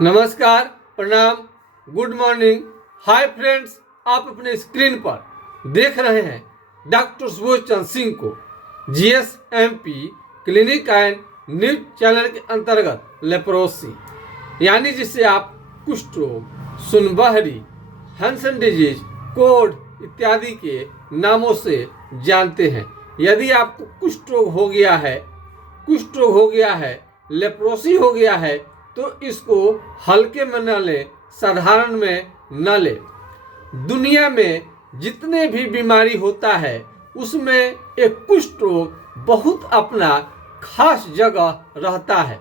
नमस्कार, प्रणाम, good morning, hi friends. आप अपने स्क्रीन पर देख रहे हैं डॉक्टर सुबोध चंद्र सिंह को GSMP clinic and news channel के अंतर्गत लेप्रोसी यानी जिसे आप कुष्ठ रोग, सुनबहरी, हंसन डिजीज, कोढ़ इत्यादि के नामों से जानते हैं। यदि आपको कुष्ठ रोग हो गया है, लेप्रोसी हो गया है तो इसको हल्के में न ले, साधारण में न ले। दुनिया में जितने भी बीमारी होता है उसमें एक कुष्ठ रोग बहुत अपना खास जगह रहता है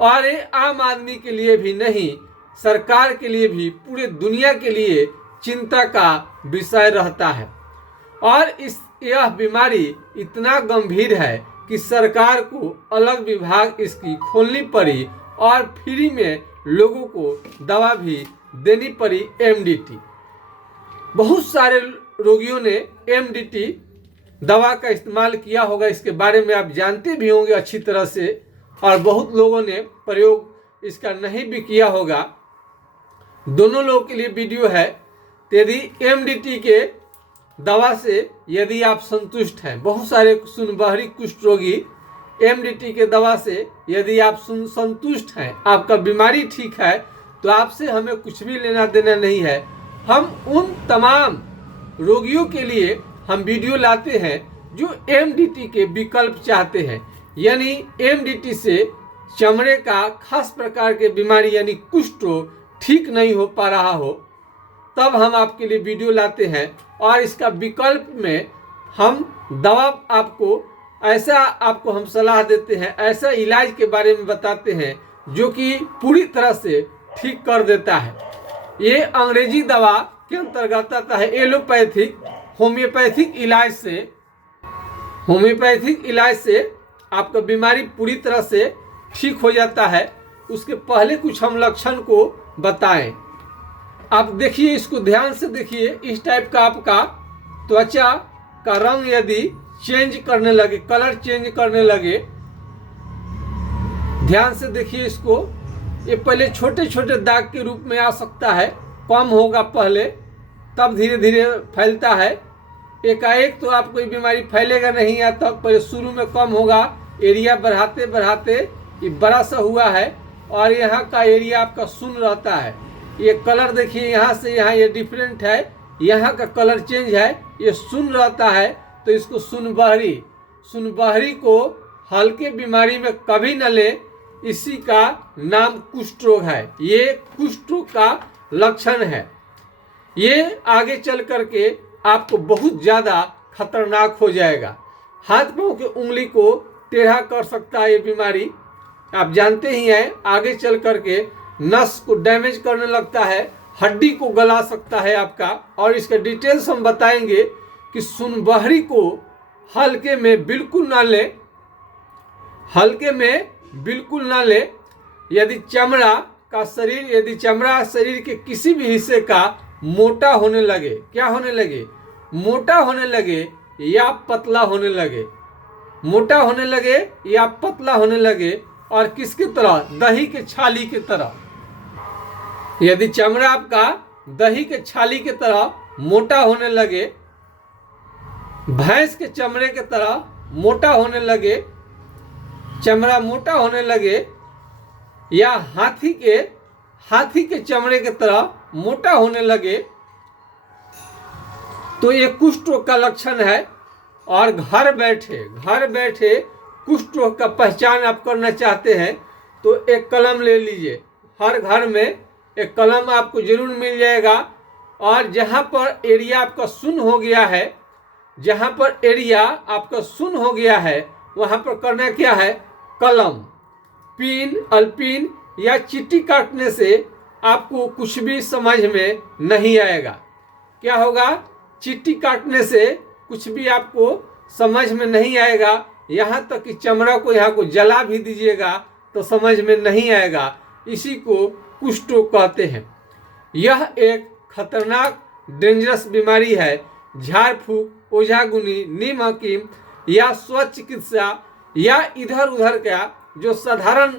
और ये आम आदमी के लिए भी नहीं, सरकार के लिए भी, पूरे दुनिया के लिए चिंता का विषय रहता है। और यह बीमारी इतना गंभीर है कि सरकार को अलग विभाग इसकी खोलनी पड़ी और फ्री में लोगों को दवा भी देनी पड़ी। MDT, बहुत सारे रोगियों ने MDT दवा का इस्तेमाल किया होगा, इसके बारे में आप जानते भी होंगे अच्छी तरह से, और बहुत लोगों ने प्रयोग इसका नहीं भी किया होगा। दोनों लोगों के लिए वीडियो है। यदि MDT के दवा से यदि आप संतुष्ट हैं, बहुत सारे सुनबहरी कुष्ठ रोगी MDT के दवा से यदि आप संतुष्ट हैं, आपका बीमारी ठीक है, तो आपसे हमें कुछ भी लेना देना नहीं है। हम उन तमाम रोगियों के लिए हम वीडियो लाते हैं जो MDT के विकल्प चाहते हैं, यानी MDT से चमड़े का खास प्रकार के बीमारी यानी कुष्ठ रोग ठीक नहीं हो पा रहा हो, तब हम आपके लिए वीडियो लाते हैं और इसका विकल्प में हम दवा आपको हम सलाह देते हैं, ऐसा इलाज के बारे में बताते हैं जो कि पूरी तरह से ठीक कर देता है। ये अंग्रेजी दवा के अंतर्गत आता है। एलोपैथिक होम्योपैथिक इलाज से आपका बीमारी पूरी तरह से ठीक हो जाता है। उसके पहले कुछ हम लक्षण को बताएं। आप देखिए, इसको ध्यान से देखिए। इस टाइप का आपका त्वचा का रंग यदि चेंज करने लगे, कलर चेंज करने लगे, ध्यान से देखिए इसको। ये पहले छोटे छोटे दाग के रूप में आ सकता है, कम होगा पहले, तब धीरे धीरे फैलता है। एकाएक तो आपको ये बीमारी फैलेगा नहीं, या तक पहले शुरू में कम होगा, एरिया बढ़ाते बढ़ाते ये बड़ा सा हुआ है और यहाँ का एरिया आपका सुन्न रहता है। ये कलर देखिए, यहाँ से यहाँ ये डिफरेंट है, यहाँ का कलर चेंज है, ये सुन्न रहता है, तो इसको सुनबहरी को हल्के बीमारी में कभी न ले। इसी का नाम कुष्ठ रोग है। ये कुष्ठ रोग का लक्षण है। ये आगे चल करके आपको बहुत ज़्यादा खतरनाक हो जाएगा। हाथ पांव की उंगली को टेढ़ा कर सकता है ये बीमारी, आप जानते ही हैं। आगे चल करके नस को डैमेज करने लगता है, हड्डी को गला सकता है आपका। और इसके डिटेल्स हम बताएंगे कि सुनबहरी को हल्के में बिल्कुल ना ले। यदि चमड़ा शरीर के किसी भी हिस्से का मोटा होने लगे, क्या होने लगे? मोटा होने लगे या पतला होने लगे, मोटा होने लगे या पतला होने लगे, और किसकी तरह? दही के छाली की तरह। यदि चमड़ा आपका दही के छाली की तरह मोटा होने लगे, भैंस के चमड़े के तरह मोटा होने लगे, चमड़ा मोटा होने लगे, या हाथी के चमड़े के तरह मोटा होने लगे, तो ये कुष्ठ रोग का लक्षण है। और घर बैठे कुष्ठ रोग का पहचान आप करना चाहते हैं तो एक कलम ले लीजिए। हर घर में एक कलम आपको जरूर मिल जाएगा। और जहाँ पर एरिया आपका सुन्न हो गया है, वहाँ पर करना क्या है? कलम, पिन, अल्पिन या चीटी काटने से आपको कुछ भी समझ में नहीं आएगा। क्या होगा? चीटी काटने से कुछ भी आपको समझ में नहीं आएगा। यहाँ तक कि चमड़ा को यहाँ को जला भी दीजिएगा तो समझ में नहीं आएगा। इसी को कुष्ठ रोग कहते हैं। यह एक खतरनाक डेंजरस बीमारी है। झाड़ फूक, ओझागुनी, नीम हकीम या स्वचिकित्सा या इधर उधर का जो साधारण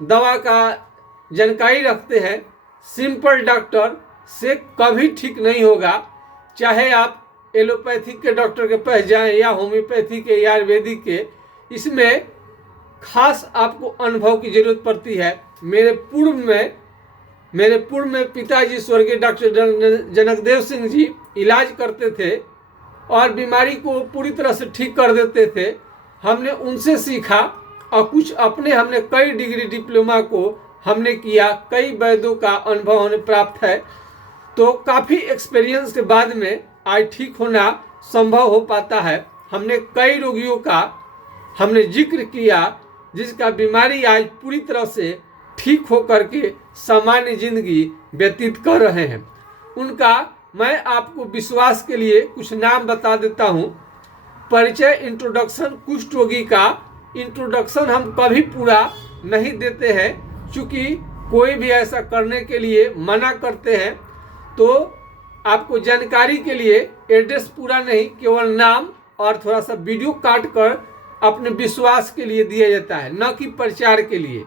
दवा का जानकारी रखते हैं, सिंपल डॉक्टर से कभी ठीक नहीं होगा। चाहे आप एलोपैथिक के डॉक्टर के पास जाएं या होम्योपैथी के या आयुर्वेदिक के, इसमें खास आपको अनुभव की जरूरत पड़ती है। मेरे पूर्व में पिताजी स्वर्गीय डॉक्टर जनकदेव सिंह जी इलाज करते थे और बीमारी को पूरी तरह से ठीक कर देते थे। हमने उनसे सीखा और कुछ अपने हमने कई डिग्री डिप्लोमा को हमने किया, कई वैद्यों का अनुभव हमें प्राप्त है। तो काफ़ी एक्सपीरियंस के बाद में आज ठीक होना संभव हो पाता है। हमने कई रोगियों का हमने जिक्र किया जिसका बीमारी आज पूरी तरह से ठीक हो करके सामान्य जिंदगी व्यतीत कर रहे हैं। उनका मैं आपको विश्वास के लिए कुछ नाम बता देता हूँ। परिचय, इंट्रोडक्शन। कुष्ठ रोगी का इंट्रोडक्शन हम कभी पूरा नहीं देते हैं, क्योंकि कोई भी ऐसा करने के लिए मना करते हैं। तो आपको जानकारी के लिए एड्रेस पूरा नहीं, केवल नाम और थोड़ा सा वीडियो काट कर अपने विश्वास के लिए दिया जाता है, न कि प्रचार के लिए।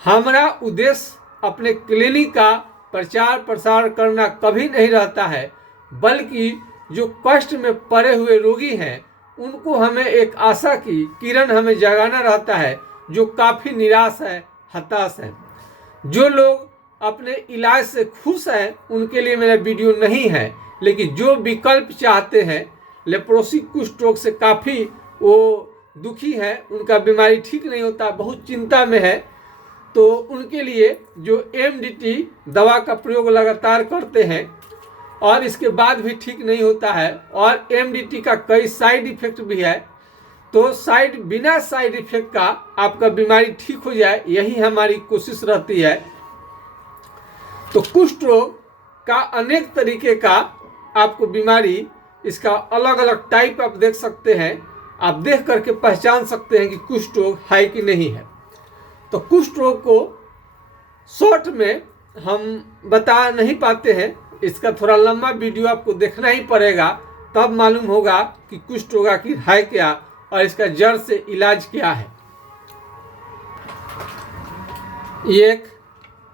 हमारा उद्देश्य अपने क्लिनिक का प्रचार प्रसार करना कभी नहीं रहता है, बल्कि जो कष्ट में पड़े हुए रोगी हैं उनको हमें एक आशा की किरण हमें जगाना रहता है, जो काफ़ी निराश है, हताश है। जो लोग अपने इलाज से खुश हैं उनके लिए मेरा वीडियो नहीं है, लेकिन जो विकल्प चाहते हैं, लेप्रोसी कुष्ठ रोग से काफ़ी वो दुखी है, उनका बीमारी ठीक नहीं होता, बहुत चिंता में है, तो उनके लिए जो MDT दवा का प्रयोग लगातार करते हैं और इसके बाद भी ठीक नहीं होता है, और MDT का कई साइड इफेक्ट भी है, तो बिना साइड इफेक्ट का आपका बीमारी ठीक हो जाए, यही हमारी कोशिश रहती है। तो कुष्ठ रोग का अनेक तरीके का आपको बीमारी, इसका अलग अलग टाइप आप देख सकते हैं। आप देख करके पहचान सकते हैं कि कुष्ठ रोग है कि नहीं है। तो कुष्ठ रोग को शॉर्ट में हम बता नहीं पाते हैं, इसका थोड़ा लंबा वीडियो आपको देखना ही पड़ेगा, तब मालूम होगा कि कुष्ठ रोग आखिर है क्या और इसका जड़ से इलाज क्या है। ये एक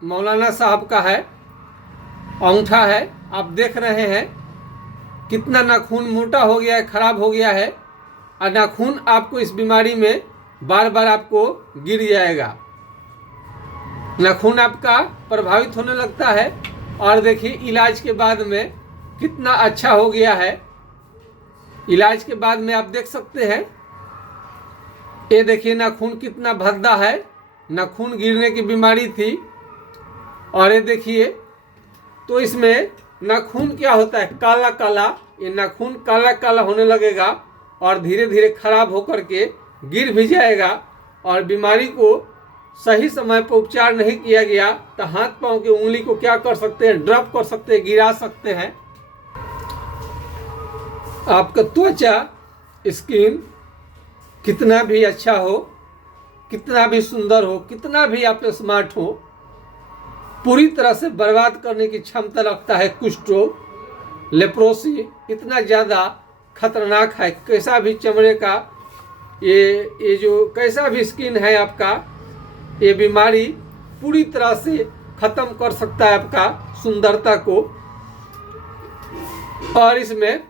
मौलाना साहब का है, अंगूठा है, आप देख रहे हैं कितना नाखून मोटा हो गया है, खराब हो गया है, और नाखून आपको इस बीमारी में बार बार आपको गिर जाएगा, नाखून आपका प्रभावित होने लगता है। और देखिए इलाज के बाद में कितना अच्छा हो गया है। इलाज के बाद में आप देख सकते हैं, ये देखिए नाखून कितना भद्दा है, नाखून गिरने की बीमारी थी। और ये देखिए, तो इसमें नाखून क्या होता है, काला काला, ये नाखून काला काला होने लगेगा और धीरे धीरे खराब होकर के गिर भी जाएगा। और बीमारी को सही समय पर उपचार नहीं किया गया तो हाथ पांव की उंगली को क्या कर सकते हैं, ड्रॉप कर सकते हैं, गिरा सकते हैं। आपका त्वचा, स्किन कितना भी अच्छा हो, कितना भी सुंदर हो, कितना भी आप स्मार्ट हो, पूरी तरह से बर्बाद करने की क्षमता रखता है कुष्ठ रोग। लेप्रोसी इतना ज़्यादा खतरनाक है, कैसा भी चमड़े का ये जो कैसा भी स्किन है आपका, ये बीमारी पूरी तरह से ख़त्म कर सकता है आपका सुंदरता को। और इसमें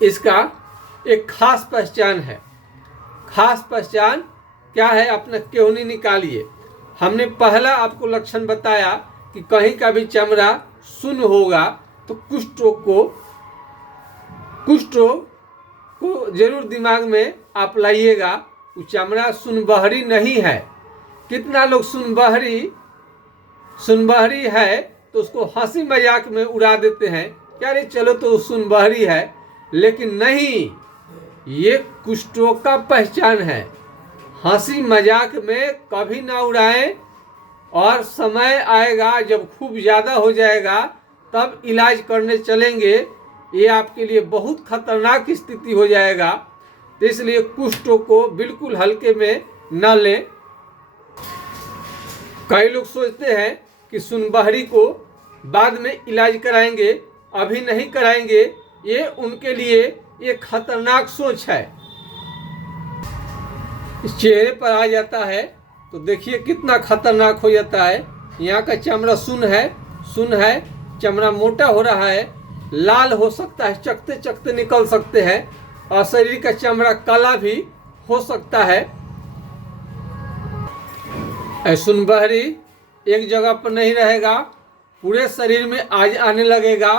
इसका एक खास पहचान है। खास पहचान क्या है, अपना केहनी निकालिए। हमने पहला आपको लक्षण बताया कि कहीं का भी चमड़ा शून्य होगा तो कुष्ठ रोग को जरूर दिमाग में आप लाइएगा। वो चमड़ा सुनबहरी नहीं है। कितना लोग सुनबहरी है तो उसको हंसी मजाक में उड़ा देते हैं, क्या रे चलो तो सुनबहरी है, लेकिन नहीं, ये कुष्ठ रोग का पहचान है। हंसी मजाक में कभी ना उड़ाएं, और समय आएगा जब खूब ज़्यादा हो जाएगा तब इलाज करने चलेंगे, ये आपके लिए बहुत खतरनाक स्थिति हो जाएगा। तो इसलिए कुष्ठ रोग को बिल्कुल हल्के में न लें। कई लोग सोचते हैं कि सुनबहरी को बाद में इलाज कराएंगे, अभी नहीं कराएंगे, ये उनके लिए एक खतरनाक सोच है। इस चेहरे पर आ जाता है तो देखिए कितना खतरनाक हो जाता है। यहाँ का चमड़ा सुन्न है, चमड़ा मोटा हो रहा है, लाल हो सकता है, चकते चकते निकल सकते हैं, और शरीर का चमड़ा काला भी हो सकता है। सुनबहरी एक जगह पर नहीं रहेगा, पूरे शरीर में आज आने लगेगा,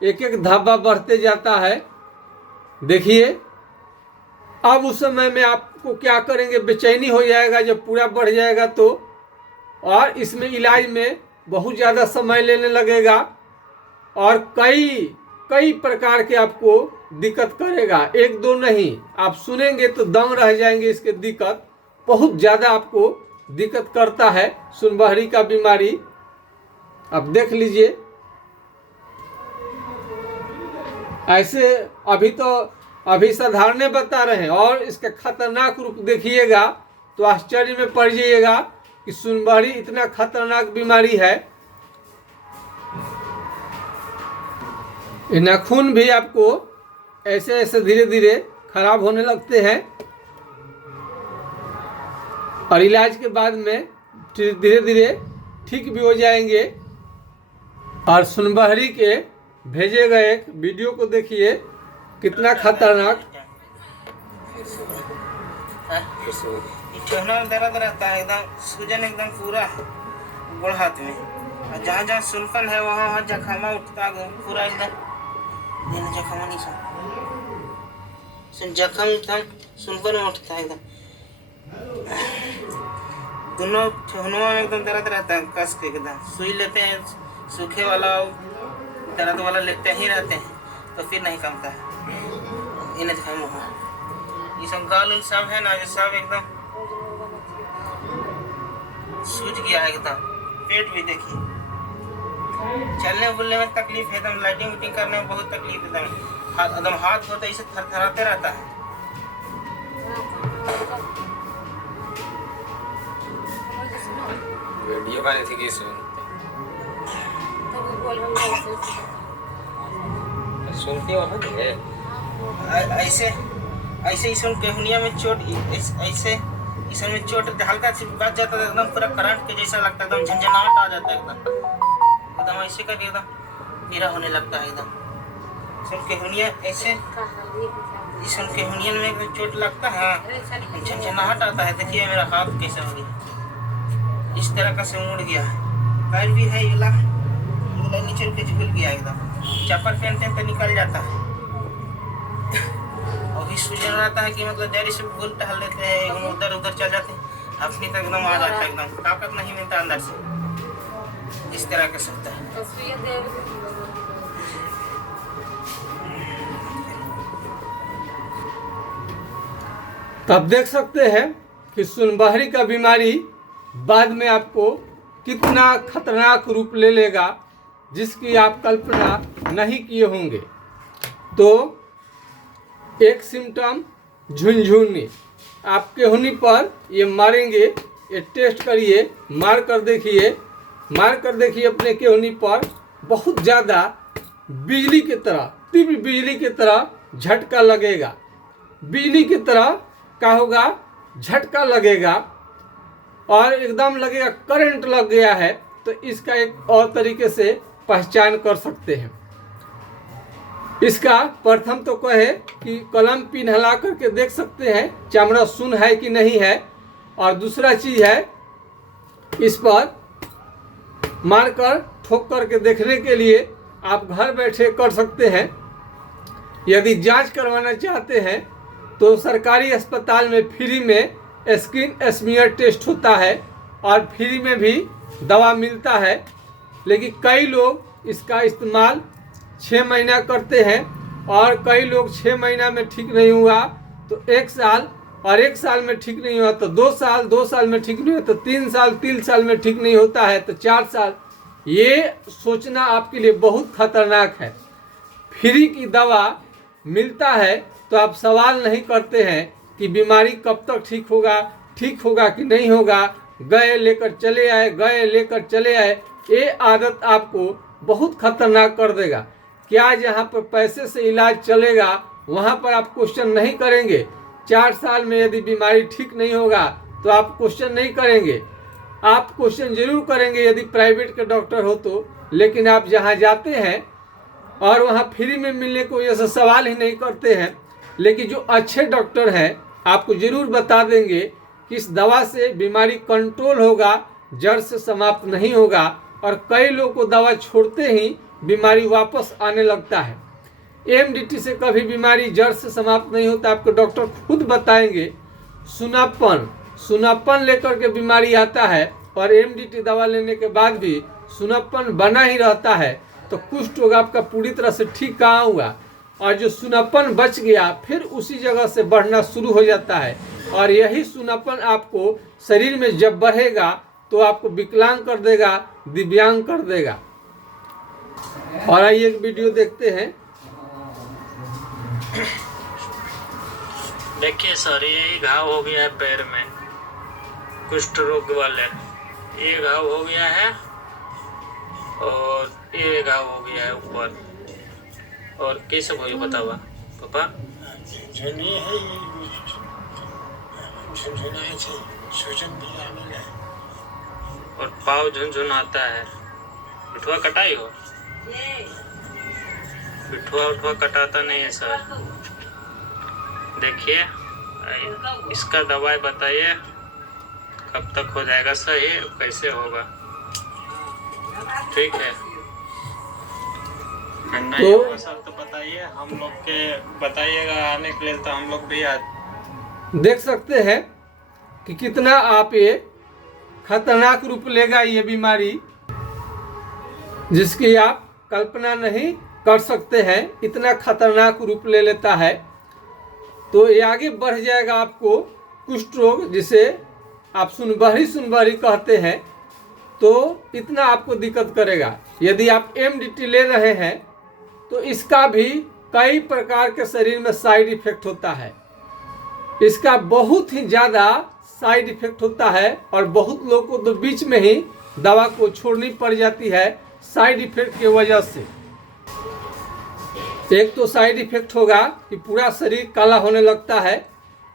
एक एक धब्बा बढ़ते जाता है। देखिए अब उस समय में आपको क्या करेंगे, बेचैनी हो जाएगा जब पूरा बढ़ जाएगा तो, और इसमें इलाज में बहुत ज़्यादा समय लेने लगेगा और कई प्रकार के आपको दिक्कत करेगा, एक दो नहीं, आप सुनेंगे तो दंग रह जाएंगे। इसके दिक्कत बहुत ज़्यादा आपको दिक्कत करता है सुनबहरी का बीमारी। आप देख लीजिए, ऐसे अभी साधारण बता रहे हैं, और इसका खतरनाक रूप देखिएगा तो आश्चर्य में पड़ जाइएगा कि सुनबहरी इतना खतरनाक बीमारी है। नाखून भी आपको ऐसे ऐसे धीरे धीरे खराब होने लगते हैं, और इलाज के बाद में धीरे धीरे ठीक भी हो जाएंगे। और सुनबहरी के भेजे गए एक वीडियो को देखिए, कितना खतरनाक। ठेहुना में दर्द रहता है, एकदम सूजन एकदम पूरा गोड़ हाथ में, और जहाँ जहाँ सुनपन है वहाँ वहाँ जखमा उठता है पूरा एकदम। जखमा नहीं सुन जखम एकदम सुनपन में उठता है एकदम, दोनों ठेहुनों में एकदम दर्द रहता है, कस के एकदम सुई लेते हैं, सूखे वाला दर्द वाला लेते ही रहते हैं तो फिर नहीं कमता है। इन्हें ये सब गाल सब है ना, ये सब एकदम सूज गया है एकदम। पेट भी देखिए, चलने बोलने में तकलीफ है, एकदम लाइटिंग वाइटिंग करने में बहुत तकलीफ, एकदम हाथ होता है इसे थरथराते रहता है। वीडियो बनी थी कि सुनती हो ना, ऐसे ऐसे इसमें केहुनिया में चोट, ऐसे इसमें चोट हल्का सी बच जाता है, एकदम पूरा करंट के जैसा लगता है, एकदम झंझनाहट आ जाता है, एकदम ऐसे करके एकदम पीड़ा होने लगता है एकदम। इसमें केहुनिया ऐसे, इसमें केहुनिया में एकदम चोट लगता है, झंझनाहट आता है। देखिए मेरा हाथ कैसे हो गया, इस तरह का से मुड़ गया है, पैर भी है ये नीचे के झुल गया एकदम, चप्पल पहनते हैं तो निकल जाता है। और इस सूजन रहता है कि मतलब जरी से भूल टहल लेते हैं, उधर उधर चल जाते हैं, अपनी तक एकदम आ जाता है, एकदम ताकत नहीं मिलता अंदर से, इस तरह का सकता है। तब देख सकते हैं कि सुनबहरी का बीमारी बाद में आपको कितना खतरनाक रूप ले लेगा, जिसकी आप कल्पना नहीं किए होंगे। तो एक सिम्टम झुनझुनी, आपके होने पर ये मारेंगे, ये टेस्ट करिए, मार कर देखिए अपने के होने पर बहुत ज़्यादा बिजली की तरह, तीव्र बिजली की तरह झटका लगेगा, बिजली की तरह क्या होगा, झटका लगेगा, और एकदम लगेगा करंट लग गया है। तो इसका एक और तरीके से पहचान कर सकते हैं। इसका प्रथम तो कहे कि कलम पिन हिला करके देख सकते हैं चमड़ा सुन है कि नहीं है, और दूसरा चीज है इस पर मारकर ठोक करके देखने के लिए आप घर बैठे कर सकते हैं। यदि जांच करवाना चाहते हैं तो सरकारी अस्पताल में फ्री में स्किन स्मीयर टेस्ट होता है, और फ्री में भी दवा मिलता है। लेकिन कई लोग इसका इस्तेमाल 6 महीना करते हैं, और कई लोग 6 महीना में ठीक नहीं हुआ तो 1 साल, और 1 साल में ठीक नहीं हुआ तो 2 साल, 2 साल में ठीक नहीं हुआ तो 3 साल, 3 साल में ठीक नहीं होता है तो 4 साल। ये सोचना आपके लिए बहुत खतरनाक है। फ्री की दवा मिलता है तो आप सवाल नहीं करते हैं कि बीमारी कब तक ठीक होगा कि नहीं होगा, गए लेकर चले आए। ये आदत आपको बहुत खतरनाक कर देगा। क्या जहाँ पर पैसे से इलाज चलेगा वहाँ पर आप क्वेश्चन नहीं करेंगे। 4 साल में यदि बीमारी ठीक नहीं होगा तो आप क्वेश्चन नहीं करेंगे। आप क्वेश्चन जरूर करेंगे यदि प्राइवेट के डॉक्टर हो तो, लेकिन आप जहाँ जाते हैं और वहाँ फ्री में मिलने को ऐसा सवाल ही नहीं करते हैं। लेकिन जो अच्छे डॉक्टर हैं आपको जरूर बता देंगे कि इस दवा से बीमारी कंट्रोल होगा, जड़ से समाप्त नहीं होगा। और कई लोगों को दवा छोड़ते ही बीमारी वापस आने लगता है। एमडीटी से कभी बीमारी जड़ से समाप्त नहीं होता, आपको डॉक्टर खुद बताएंगे। सुनापन लेकर के बीमारी आता है और एमडीटी दवा लेने के बाद भी सुनापन बना ही रहता है, तो कुष्ठ रोग आपका पूरी तरह से ठीक कहाँ हुआ। और जो सुनापन बच गया फिर उसी जगह से बढ़ना शुरू हो जाता है, और यही सुनापन आपको शरीर में जब बढ़ेगा तो आपको विकलांग कर देगा, दिव्यांग कर देगा। और आइए एक वीडियो देखते हैं। देखिए सर, ये घाव हो गया है पैर में, कुष्ठ रोग वाले। ये घाव हो गया है और ये घाव हो गया है ऊपर। और कैसे हो बतावा पापा? झुनझुनी है, झुनझुनाए छे, सूजन भी आने लगे। और पाव झुनझुनाता है। पिठुआ कटाई हो? पिठुआ कटाता नहीं है सर। देखिए, इसका दवाई बताइए कब तक हो जाएगा सही, कैसे होगा? ठीक है, नहीं होगा सर तो बताइए, हम लोग के बताइएगा आने के लिए, तो हम लोग भी देख सकते हैं कि कितना आप ये खतरनाक रूप लेगा ये बीमारी, जिसकी आप कल्पना नहीं कर सकते हैं। इतना खतरनाक रूप ले लेता है, तो ये आगे बढ़ जाएगा आपको कुष्ठ रोग, जिसे आप सुनबहरी कहते हैं। तो इतना आपको दिक्कत करेगा। यदि आप एमडीटी ले रहे हैं तो इसका भी कई प्रकार के शरीर में साइड इफेक्ट होता है। इसका बहुत ही ज़्यादा साइड इफेक्ट होता है, और बहुत लोगों को तो बीच में ही दवा को छोड़नी पड़ जाती है साइड इफेक्ट की वजह से। एक तो साइड इफेक्ट होगा कि पूरा शरीर काला होने लगता है।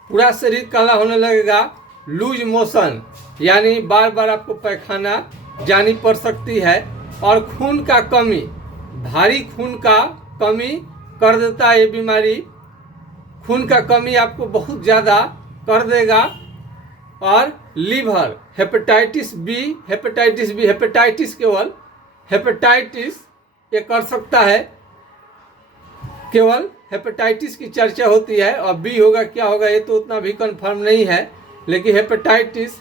पूरा शरीर काला होने लगेगा। लूज मोशन, यानी बार बार आपको पैखाना जानी पड़ सकती है। और खून का कमी, भारी खून का कमी कर देता है ये बीमारी। खून का कमी आपको बहुत ज़्यादा कर देगा। और लीवर, हेपेटाइटिस केवल हेपेटाइटिस ये कर सकता है। केवल हेपेटाइटिस की चर्चा होती है, और बी होगा क्या होगा ये तो उतना भी कंफर्म नहीं है। लेकिन हेपेटाइटिस,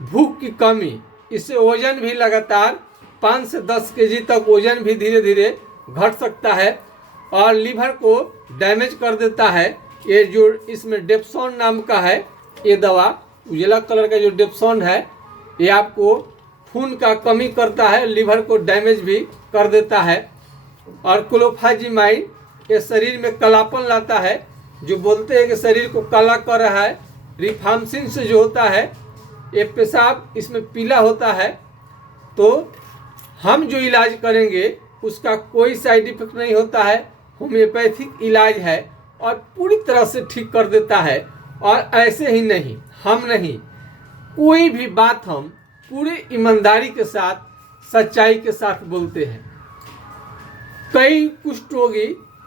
भूख की कमी, इससे वजन भी लगातार 5 से 10 kg तक वजन भी धीरे धीरे घट सकता है, और लीवर को डैमेज कर देता है। ये जो इसमें डेप्सोन नाम का है ये दवा, उजला कलर का जो डेप्सोन है, ये आपको खून का कमी करता है, लीवर को डैमेज भी कर देता है। और क्लोफाजिमाइन ये शरीर में कालापन लाता है, जो बोलते हैं कि शरीर को काला कर रहा है। रिफाम्सिन से जो होता है, ये पेशाब इसमें पीला होता है। तो हम जो इलाज करेंगे उसका कोई साइड इफेक्ट नहीं होता है। होम्योपैथिक इलाज है और पूरी तरह से ठीक कर देता है। और ऐसे ही नहीं, हम नहीं, कोई भी बात हम पूरे ईमानदारी के साथ, सच्चाई के साथ बोलते हैं। कई कुष्ठ रोगी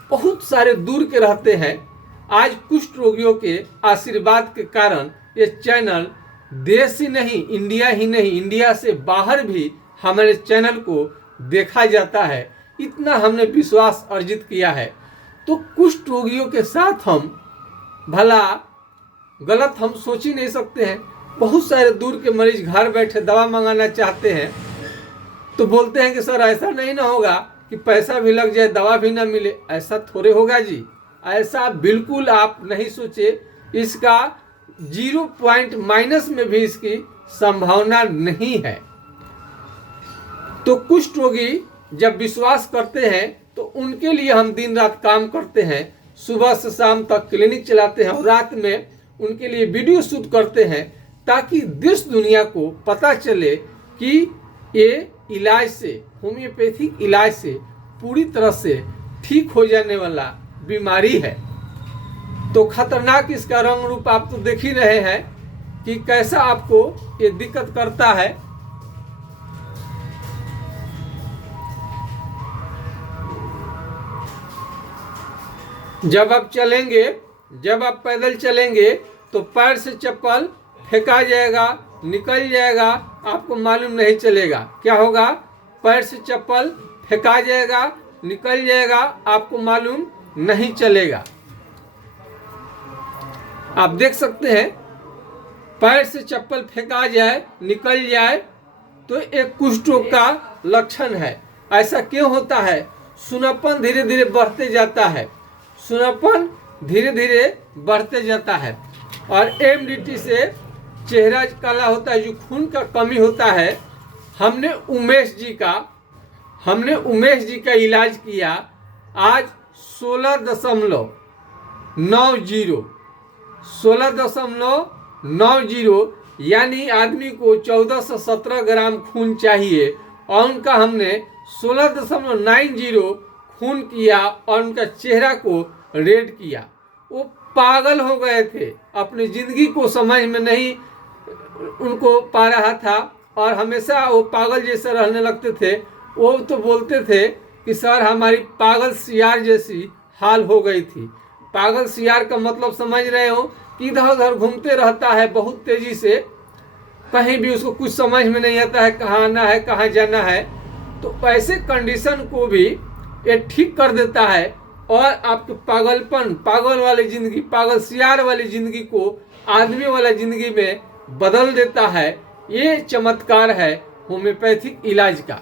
बहुत सारे दूर के रहते हैं। आज कुष्ठ रोगियों के आशीर्वाद के कारण ये चैनल देश ही नहीं, इंडिया ही नहीं, इंडिया से बाहर भी हमारे चैनल को देखा जाता है। इतना हमने विश्वास अर्जित किया है। तो कुष्ठ रोगियों के साथ हम भला गलत हम सोच ही नहीं सकते हैं। बहुत सारे दूर के मरीज घर बैठे दवा मंगाना चाहते हैं, तो बोलते हैं कि सर ऐसा नहीं ना होगा कि पैसा भी लग जाए, दवा भी ना मिले। ऐसा थोड़े होगा जी, ऐसा बिल्कुल आप नहीं सोचे। इसका 0 पॉइंट माइनस में भी इसकी संभावना नहीं है। तो कुष्ठ रोगी जब विश्वास करते हैं तो उनके लिए हम दिन रात काम करते हैं। सुबह से शाम तक क्लिनिक चलाते हैं और रात में उनके लिए वीडियो शूट करते हैं, ताकि देश दुनिया को पता चले कि ये इलाज से, होम्योपैथिक इलाज से पूरी तरह से ठीक हो जाने वाला बीमारी है। तो खतरनाक इसका रंग रूप आप तो देख ही रहे हैं कि कैसा आपको ये दिक्कत करता है। जब आप चलेंगे, जब आप पैदल चलेंगे तो पैर से चप्पल फेंका जाएगा, निकल जाएगा, आपको मालूम नहीं चलेगा। क्या होगा? पैर से चप्पल फेंका जाएगा, निकल जाएगा, आपको मालूम नहीं चलेगा। आप देख सकते हैं, पैर से चप्पल फेंका जाए, निकल जाए तो एक कुष्ठ रोग का लक्षण है। ऐसा क्यों होता है? सुनापन धीरे धीरे बढ़ते जाता है, सुनापन धीरे धीरे बढ़ते जाता है। और एमडीटी से चेहरा काला होता है, जो खून का कमी होता है। हमने उमेश जी का इलाज किया। आज 16.90 यानी आदमी को 14 से 17 ग्राम खून चाहिए और उनका हमने 16.90 खून किया और उनका चेहरा को रेड किया। वो पागल हो गए थे, अपनी जिंदगी को समझ में नहीं उनको पा रहा था और हमेशा वो पागल जैसे रहने लगते थे। वो तो बोलते थे कि सर हमारी पागल सियार जैसी हाल हो गई थी। पागल सियार का मतलब समझ रहे हो कि इधर उधर घूमते रहता है बहुत तेजी से, कहीं भी उसको कुछ समझ में नहीं आता है कहाँ आना है कहाँ जाना है। तो ऐसे कंडीशन को भी ये ठीक कर देता है और आपके पागलपन, पागल वाली जिंदगी, पागल सियार वाली जिंदगी को आदमी वाला जिंदगी में बदल देता है। ये चमत्कार है होम्योपैथिक इलाज का।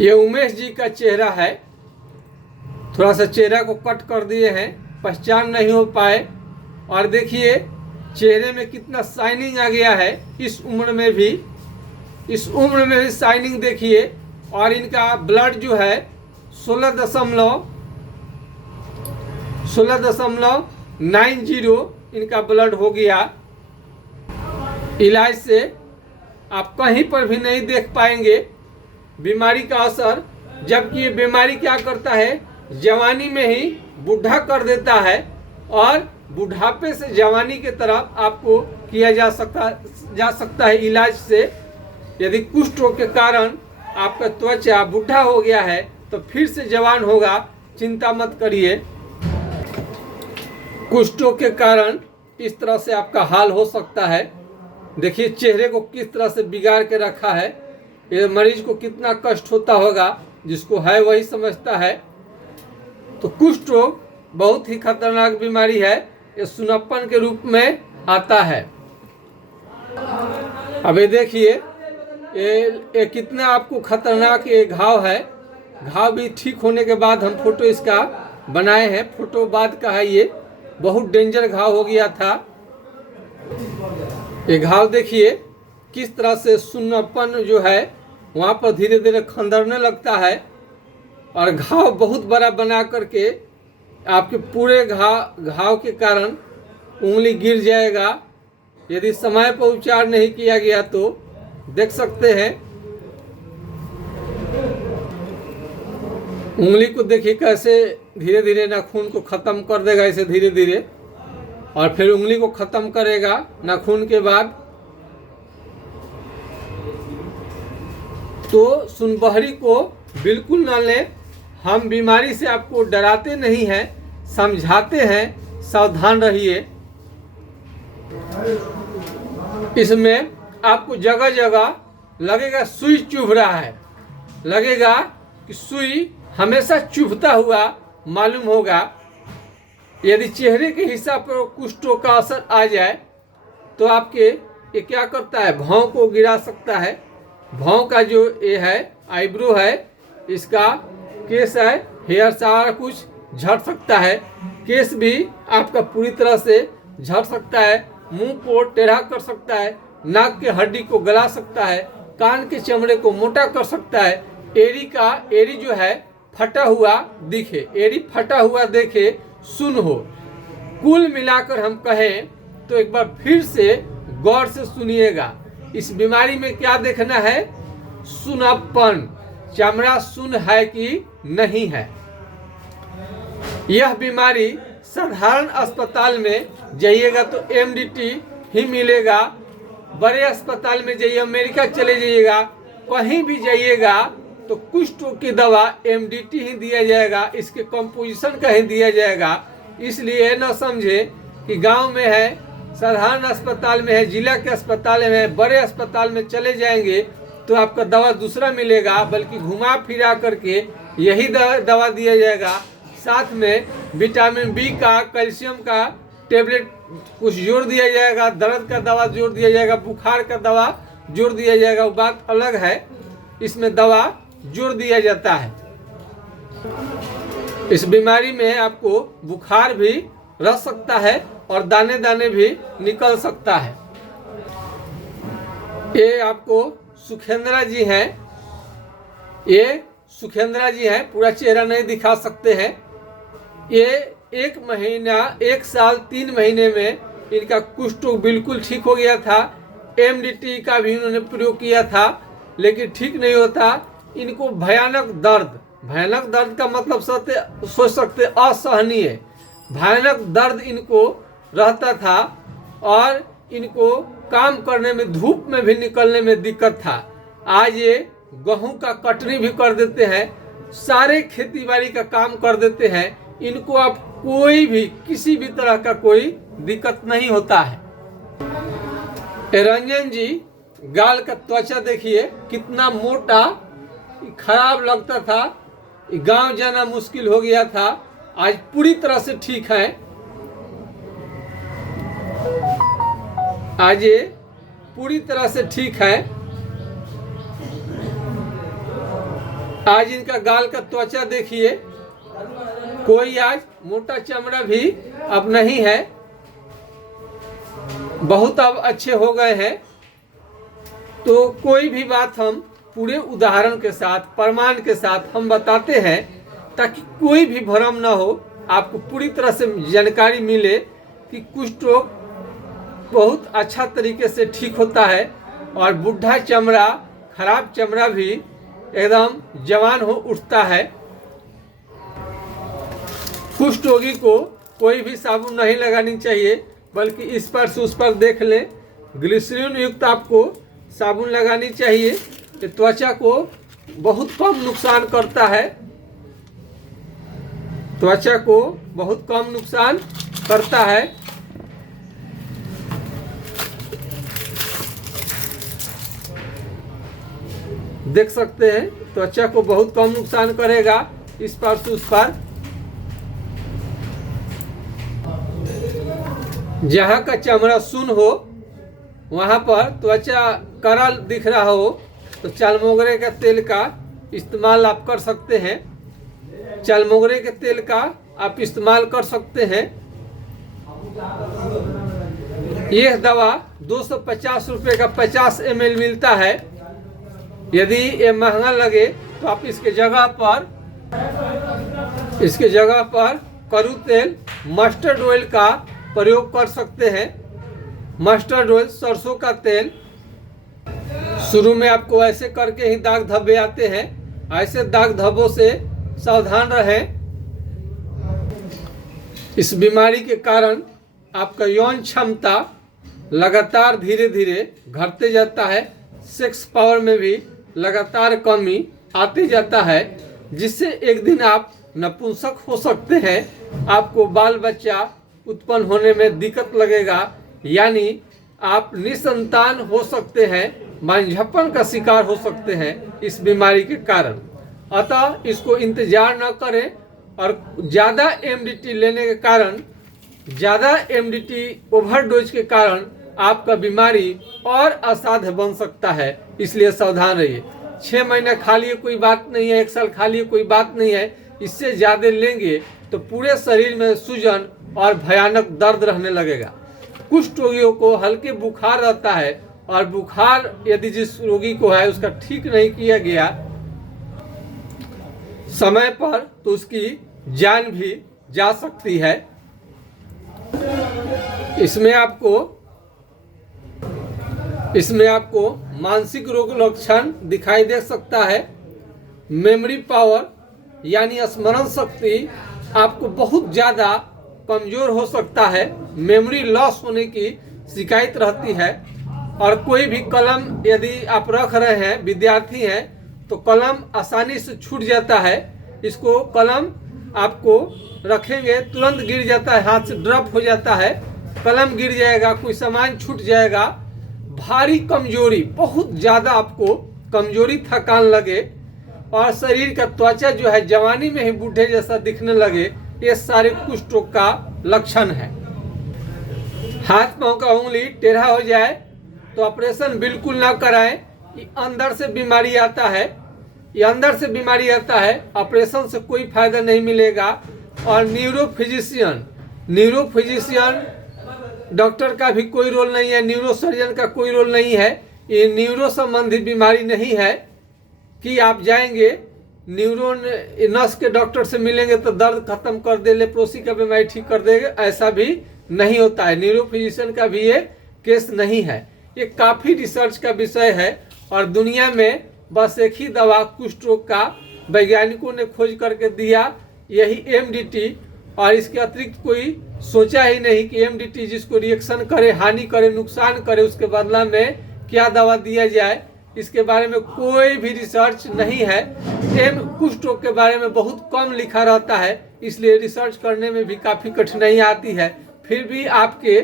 ये उमेश जी का चेहरा है। थोड़ा सा चेहरा को कट कर दिए हैं, पहचान नहीं हो पाए। और देखिए चेहरे में कितना शाइनिंग आ गया है। इस उम्र में भी शाइनिंग देखिए। और इनका ब्लड जो है 16.90 इनका ब्लड हो गया। इलाज से आप कहीं पर भी नहीं देख पाएंगे बीमारी का असर। जबकि ये बीमारी क्या करता है, जवानी में ही बूढ़ा कर देता है और बुढ़ापे से जवानी के तरफ आपको किया जा सकता है इलाज से। यदि कुष्ठ रोग के कारण आपका त्वचा बूढ़ा हो गया है तो फिर से जवान होगा, चिंता मत करिए। कुष्ठ रोग के कारण इस तरह से आपका हाल हो सकता है। देखिए चेहरे को किस तरह से बिगाड़ के रखा है। ये मरीज को कितना कष्ट होता होगा, जिसको है वही समझता है। तो कुष्ठ रोग बहुत ही खतरनाक बीमारी है। ये सुनप्पन के रूप में आता है। अब ये देखिए ये कितना आपको खतरनाक ये घाव है। घाव भी ठीक होने के बाद हम फोटो इसका बनाए हैं। फोटो बाद का है। ये बहुत डेंजर घाव हो गया था। ये घाव देखिए किस तरह से सुन्नापन जो है वहाँ पर धीरे धीरे खंदरने लगता है और घाव बहुत बड़ा बना करके आपके पूरे घाव के कारण उंगली गिर जाएगा। यदि समय पर उपचार नहीं किया गया तो देख सकते हैं उंगली को। देखिए कैसे धीरे धीरे नाखून को ख़त्म कर देगा, इसे धीरे धीरे, और फिर उंगली को ख़त्म करेगा नाखून के बाद। तो सुनबहरी को बिल्कुल ना लें। हम बीमारी से आपको डराते नहीं हैं, समझाते हैं, सावधान रहिए। इसमें आपको जगह जगह लगेगा सुई चुभ रहा है, लगेगा कि सुई हमेशा चुभता हुआ मालूम होगा। यदि चेहरे के हिसाब पर कुष्ठ रोग का असर आ जाए तो आपके ये क्या करता है, भौं को गिरा सकता है। भौं का जो ये है आईब्रो है, इसका केस है, हेयर सारा कुछ झड़ सकता है। केस भी आपका पूरी तरह से झड़ सकता है। मुंह को टेढ़ा कर सकता है, नाक के हड्डी को गला सकता है, कान के चमड़े को मोटा कर सकता है। एड़ी जो है फटा हुआ दिखे, एड़ी फटा हुआ देखे, सुन हो। कुल मिलाकर हम कहें तो एक बार फिर से गौर से सुनिएगा। इस बीमारी में क्या देखना है, सुनापन, चमड़ा सुन है कि नहीं है। यह बीमारी साधारण अस्पताल में जाइएगा तो एमडीटी ही मिलेगा। बड़े अस्पताल में जाइए, अमेरिका चले जाइएगा, कहीं भी जाइएगा तो कुष्ठ रोग की दवा MDT ही दिया जाएगा, इसके कंपोजिशन का ही दिया जाएगा। इसलिए न समझे कि गांव में है, साधारण अस्पताल में है, जिला के अस्पताल में है, बड़े अस्पताल में चले जाएंगे तो आपका दवा दूसरा मिलेगा, बल्कि घुमा फिरा करके यही दवा दिया जाएगा। साथ में विटामिन बी का, कैल्शियम का टेबलेट कुछ जोड़ दिया जाएगा, दर्द का दवा जोड़ दिया जाएगा, बुखार का दवा जोड़ दिया जाएगा, वो बात अलग है। इसमें दवा जोड़ दिया जाता है। इस बीमारी में आपको बुखार भी रह सकता है और दाने दाने भी निकल सकता है। ये आपको सुखेंद्रा जी हैं, ये सुखेंद्रा जी हैं, पूरा चेहरा नहीं दिखा सकते हैं। ये 1 महीना, 1 साल 3 महीने में इनका कुष्ठ रोग बिल्कुल ठीक हो गया था। MDT का भी इन्होंने प्रयोग किया था, लेकिन ठीक नहीं होता। इनको भयानक दर्द का मतलब सोच सकते असहनीय, भयानक दर्द इनको रहता था और इनको काम करने में, धूप में भी निकलने में दिक्कत था। आज ये गेहूं का कटनी भी कर देते हैं, सारे खेती बाड़ी का काम कर देते हैं। इनको अब कोई भी किसी भी तरह का कोई दिक्कत नहीं होता है। रंजन जी, गाल का त्वचा देखिए कितना मोटा, खराब लगता था, गांव जाना मुश्किल हो गया था, आज पूरी तरह से ठीक है। आज ये पूरी तरह से ठीक है। आज इनका गाल का त्वचा देखिए, कोई आज मोटा चमड़ा भी अब नहीं है, बहुत अब अच्छे हो गए हैं। तो कोई भी बात हम पूरे उदाहरण के साथ, प्रमाण के साथ हम बताते हैं, ताकि कोई भी भ्रम ना हो, आपको पूरी तरह से जानकारी मिले कि कुष्ठ रोग बहुत अच्छा तरीके से ठीक होता है और बुढ़ा चमड़ा, खराब चमड़ा भी एकदम जवान हो उठता है। कुष्ठ रोगी को कोई भी साबुन नहीं लगानी चाहिए, बल्कि इस पर से उस पर देख लें, ग्लिसरीन युक्त आपको साबुन लगानी चाहिए। ये त्वचा को बहुत कम नुकसान करता है, त्वचा को बहुत कम नुकसान करता है। देख सकते हैं त्वचा को बहुत कम नुकसान करेगा। इस पार से उस पार, जहाँ का चमड़ा सुन हो, वहाँ पर त्वचा करल दिख रहा हो, तो चालमोगरे के तेल का इस्तेमाल आप कर सकते हैं। चालमोगरे के तेल का आप इस्तेमाल कर सकते हैं। यह दवा 250 रुपये का 50 ml मिलता है। यदि ये महंगा लगे तो आप इसके जगह पर करू तेल, मस्टर्ड ऑयल का प्रयोग कर सकते हैं। मस्टर्ड ऑयल, सरसों का तेल। शुरू में आपको ऐसे करके ही दाग धब्बे आते हैं, ऐसे दाग धब्बों से सावधान रहें। इस बीमारी के कारण आपका यौन क्षमता लगातार धीरे धीरे घटते जाता है, सेक्स पावर में भी लगातार कमी आते जाता है, जिससे एक दिन आप नपुंसक हो सकते हैं। आपको बाल बच्चा उत्पन्न होने में दिक्कत लगेगा, यानी आप निसंतान हो सकते हैं, बांझपन का शिकार हो सकते हैं इस बीमारी के कारण। अतः इसको इंतजार न करें और ज़्यादा MDT लेने के कारण, ज़्यादा MDT ओवरडोज के कारण आपका बीमारी और असाध्य बन सकता है। इसलिए सावधान रहिए। 6 महीने खा लिए कोई बात नहीं है, 1 साल खा लिए कोई बात नहीं है। इससे ज़्यादा लेंगे तो पूरे शरीर में सूजन और भयानक दर्द रहने लगेगा। कुष्ठ रोगियों को हल्के बुखार रहता है, और बुखार यदि जिस रोगी को है उसका ठीक नहीं किया गया समय पर, तो उसकी जान भी जा सकती है। इसमें आपको मानसिक रोग लक्षण दिखाई दे सकता है। मेमोरी पावर यानी स्मरण शक्ति आपको बहुत ज़्यादा कमज़ोर हो सकता है। मेमोरी लॉस होने की शिकायत रहती है। और कोई भी कलम यदि आप रख रहे हैं, विद्यार्थी हैं, तो कलम आसानी से छूट जाता है। इसको कलम आपको रखेंगे तुरंत गिर जाता है, हाथ से ड्रॉप हो जाता है, कलम गिर जाएगा, कोई सामान छूट जाएगा। भारी कमजोरी, बहुत ज़्यादा आपको कमजोरी थकान लगे और शरीर का त्वचा जो है जवानी में ही बूढ़े जैसा दिखने लगे, ये सारे कुष्ठ रोग का लक्षण है। हाथ पांव का उंगली टेढ़ा हो जाए तो ऑपरेशन बिल्कुल ना कराएं। ये अंदर से बीमारी आता है, ये अंदर से बीमारी आता है, ऑपरेशन से कोई फायदा नहीं मिलेगा। और न्यूरोफिजिशियन डॉक्टर का भी कोई रोल नहीं है, न्यूरोसर्जन का कोई रोल नहीं है। ये न्यूरो संबंधी बीमारी नहीं है कि आप जाएंगे न्यूरोन नस के डॉक्टर से मिलेंगे तो दर्द खत्म कर दे, लेप्रोसी का बीमारी ठीक कर देंगे, ऐसा भी नहीं होता है। न्यूरोफिजिशियन का भी ये केस नहीं है। ये काफ़ी रिसर्च का विषय है और दुनिया में बस एक ही दवा कुष्ठ रोग का वैज्ञानिकों ने खोज करके दिया, यही MDT, और इसके अतिरिक्त कोई सोचा ही नहीं कि MDT जिसको रिएक्शन करे, हानि करे, नुकसान करे, उसके बदला में क्या दवा दिया जाए, इसके बारे में कोई भी रिसर्च नहीं है। कुष्ठ रोग के बारे में बहुत कम लिखा रहता है, इसलिए रिसर्च करने में भी काफ़ी कठिनाई आती है। फिर भी आपके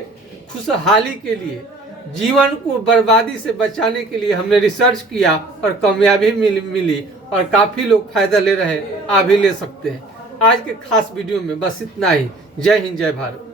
खुशहाली के लिए, जीवन को बर्बादी से बचाने के लिए हमने रिसर्च किया और कामयाबी मिली और काफ़ी लोग फायदा ले रहे हैं, आप भी ले सकते हैं। आज के खास वीडियो में बस इतना ही। जय हिंद, जय भारत।